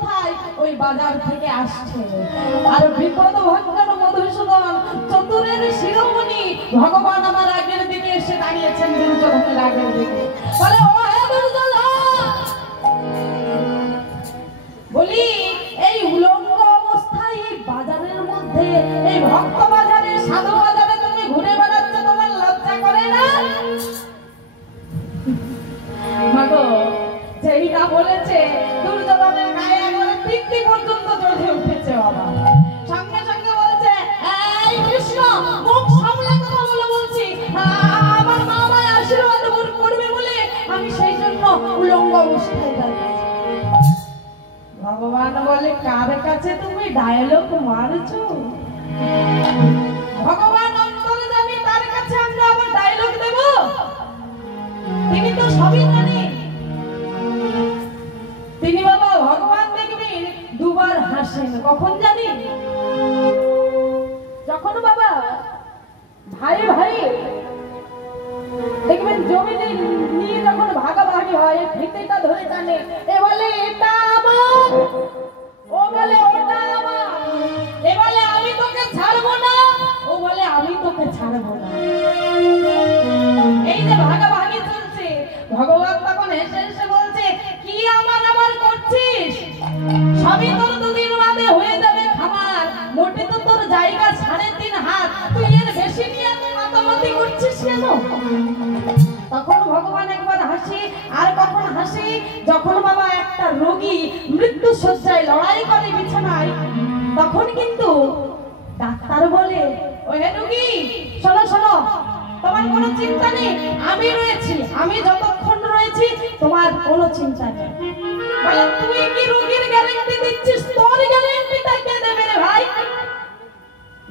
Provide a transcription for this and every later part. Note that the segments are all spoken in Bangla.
অবস্থায় ওই বাজার থেকে আসছে। আর বিপদ ভঞ্জন মধুসূদন চতুরের শিরোমণি ভগবান আমার আগের দিকে এসে দাঁড়িয়েছেন, দুর্যোধনের আগের দিকে। বলে ও হে দুর্যোধন, বলি এই উলঙ্গ অবস্থায় এই বাজারের মধ্যে, এই ভক্ত বাজারে, সাধু বাজারে তুমি ঘুরে বেড়াচ্ছ, তোমার লজ্জা করে না? মাগো, যেইটা বলেছে দুর্যোধনের গায়ে একবারে পিত্তি পর্যন্ত জ্বলে উঠেছে বাবা। সঙ্গে সঙ্গে বলছে, এই কৃষ্ণ, মুখ সামলে কথা বলে বলছি, আমার মা আমায় আশীর্বাদ করবে বলে আমি সেই জন্য উলঙ্গ অবস্থায় দাঁড়িয়ে। ভগবান বলে, কার কাছে তুমি ডায়লগ মারছো? ভগবান অন্তরে জানি, তার কাছে আমরা আবার ডায়লগ দেব? তিনি তো সবই জানেন। তিনি বাবা ভগবান দেখবেন দুবার হাসেন, কখন জানি? যখন বাবা ভাই ভাই দেখবেন জমি নিয়ে যখন ভাগাভাগি হয়, ভিতেটা ধরে টানে, এ বলে এটা আমার, ও বলে ওটা আমার, এ বলে আমি তোকে ছাড়বো না, ও বলে আমি তোকে ছাড়বো না। এই যে ভাগাভাগি চলছে, ভগবান তখন হেসে হেসে বলছে, কি আমার আমার করছিস? সবই তোর দুদিন বাদে হয়ে যাবে খাবার, মোটে তো তোর জায়গা 3.5 হাত, তুই এর বেশি নিয়ে মাতামাতি করছিস কেন? তখন ভগবান একবার হাসি, আর কখন হাসি, যখন বাবা একটা রোগী মৃত্যু শয্যায় লড়াই করে বিছানায়, তখন কিন্তু ডাক্তার বলে, ও হে রোগী, শোনো শোনো, তোমার কোনো চিন্তা নেই, আমি রয়েছি, আমি যতক্ষণ রয়েছি তোমার কোনো চিন্তা নেই। বলে, তুই কি রোগীর গ্যারান্টি দিচ্ছিস? তোর গ্যারান্টিটা কে দেবে রে ভাই?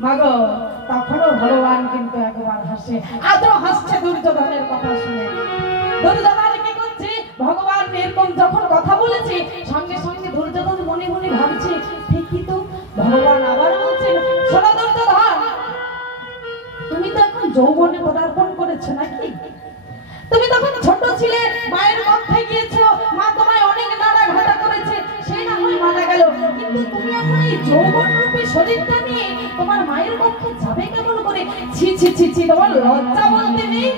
মাগো, তখনও ভগবান কিন্তু একবার হাসে, আজও হাসছে দুর্যোধনের কথা শুনে। দুর্যোধন কি করছে? ভগবান এরকম যখন কথা বলেছে, সঙ্গে সঙ্গে দুর্যোধন মনে মনে ভাবছে, ঠিকই তো, ভগবান আবার বলছেন, শোনো দুর্যোধন, তুমি তো এখন যৌবনে পদার্পণ করেছো নাকি? তুমি তখন ছোট ছিলে, মায়ের মধ্যে গিয়েছো, মা তোমায় অনেক নাড়া ঘাটা করেছে, সেই না হয় মারা গেল, কিন্তু তুমি এখন এই যৌবন রূপী শরীরটা নিয়ে তোমার মায়ের পক্ষে যাবে কেমন করে? ছি ছি ছি ছি, তোমার লজ্জা বলতে নেই?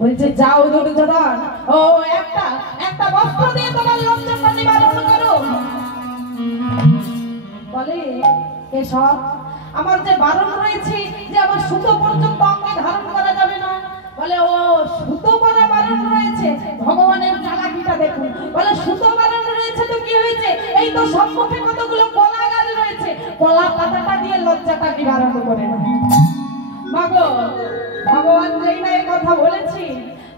বলছে, যাও দুর্যোধন, ও একটা বস্ত্র দিয়ে তোমার লজ্জাটা নিবারণ করো। বলে, এসব আমার যে বারণ রয়েছে যে আমার সুতো পর্যন্ত অঙ্গে ধারণ করা যাবে না। বলে, ও সুতো পরা বারণ রয়েছে? ভগবানের চালাকিটা দেখুন। বলে, সুতো বারণ রয়েছে তো কি হয়েছে? এই তো সম্মুখে কতগুলো কলা গাছ রয়েছে, কলা পাতাটা দিয়ে লজ্জাটা নিবারণ করে না। মাগো, ভগবান যেই না এই কথা বলেছি,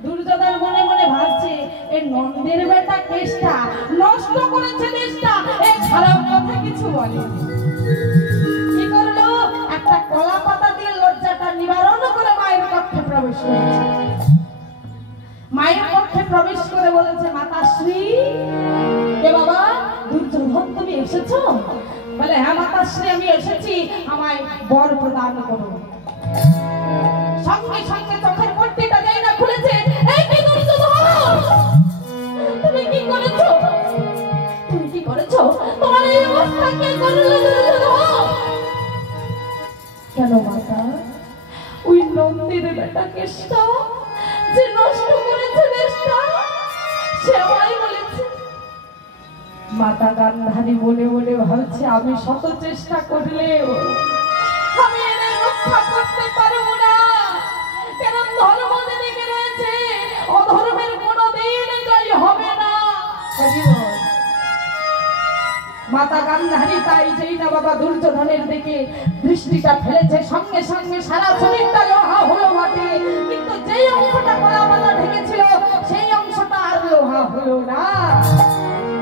দুর্যোধন মনে মনে ভাবছে, এই নন্দের বেটা কেষ্টা নষ্ট করেছে দেশটা, এই খারাপ কথা কিছু বলে। কি করলো? একটা কলা পাতা দিয়ে লজ্জাটা নিবারণ করে মায়ের কক্ষে প্রবেশ করেছে। মায়ের কক্ষে প্রবেশ করে বলেছে, মাতাশ্রী। এ বাবা, দুর্যোধন তুমি এসেছো? বলে, হ্যাঁ মাতাশ্রী, আমি এসেছি, আমায় বর প্রদান করো। সঙ্গে সঙ্গে চোখের পট্টিটা যেই না খুলেছে, এই কি দুর্যোধন, তুমি কি করেছো? তুমি কি করেছো? তোমার এই অবস্থা কে করলো দুর্যোধন? কেন মাতা? ওই নন্দির বেটা কেষ্টা যে নষ্ট করেছে দেশটা, সে আমায় বলেছে। মাতা গান্ধারী মনে মনে ভাবছে, আমি শত চেষ্টা করলেও আমি এদের রক্ষা করতে পারবো না, কারণ ধর্ম যেদিকে রয়েছে, অধর্মের কোনোদিন জয় হবে না। মাতা গান্ধারী তাই যেই না বাবা দুর্যোধনের দিকে দৃষ্টিটা ফেলেছে, সঙ্গে সঙ্গে সারা